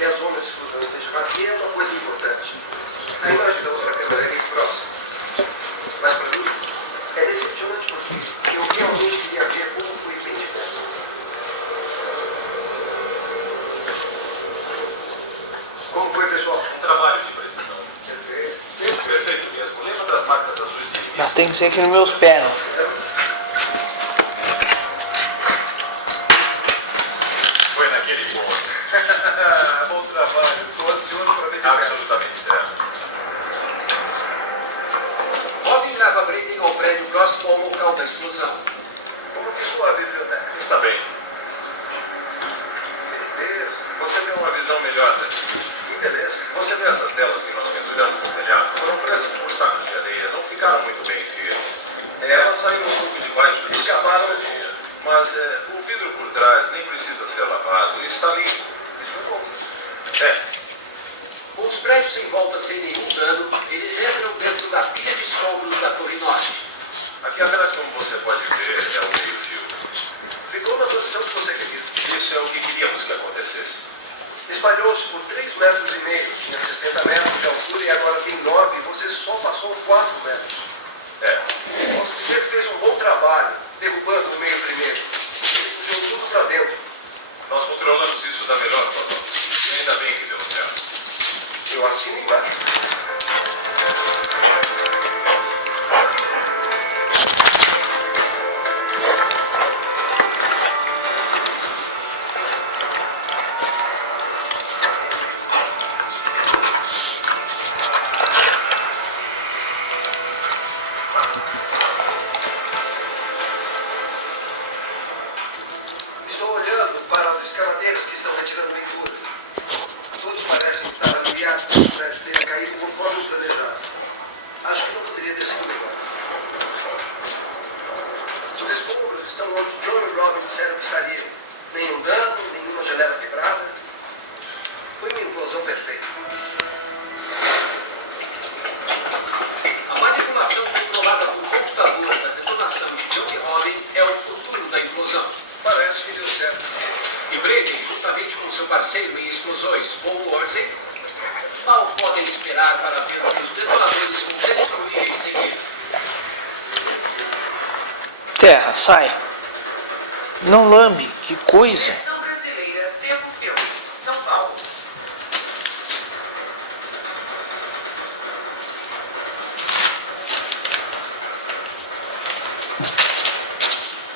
que a zona de explosão esteja vazia é uma coisa importante. A imagem da outra câmera é bem próxima. Mas para mim, é decepcionante porque eu realmente queria ver como foi bem de perto. Como foi, pessoal? Um trabalho de precisão. Perfeito. Perfeito mesmo. Lembra das marcas azuis de início? Mas tem que ser aqui nos meus pés, né? Foi naquele ponto. Bom trabalho. Estou ansioso para ver de perto. Absolutamente certo. Robin leva Braden ao prédio próximo ao local da explosão. Como ficou a biblioteca? Está bem. Beleza. Você tem uma visão melhor, né? Que beleza. Você vê essas telas que nós penduramos no telhado? Foram presas por sacos de areia. Não ficaram muito bem firmes. Elas saíram um pouco debaixo do Escaparam. saco de areia. Mas o vidro por trás nem precisa ser lavado. Está limpo. Isso é bom. É. Com os prédios em volta sem nenhum dano, eles entram dentro da pilha de escombros da Torre Norte. Aqui atrás, como você pode ver, é o meio-fio. Ficou na posição que você queria. Isso é o que queríamos que acontecesse. Espalhou-se por 3,5 metros, tinha 60 metros de altura e agora tem 9 e você só passou 4 metros. É. Posso dizer que fez um bom trabalho, derrubando o meio primeiro. Ele puxou tudo para dentro. Nós controlamos isso da melhor forma. E ainda bem que deu certo. Eu assino embaixo. Estou olhando para as escavadeiras que estão retirando pintura. Todos parecem estar aliviados por os prédios terem caído conforme o planejado. Acho que não poderia ter sido melhor. Os escombros estão onde John e Robin disseram que estariam. Nenhum dano, nenhuma janela quebrada. Foi uma implosão perfeita. A manipulação controlada por computador da detonação de John e Robin é o futuro da implosão. Parece que deu certo. E Braden, juntamente com seu parceiro em explosões, Paul Worsey, mal podem esperar para ver que os detonadores vão destruir em seguida. Terra, sai. Não lambe, que coisa.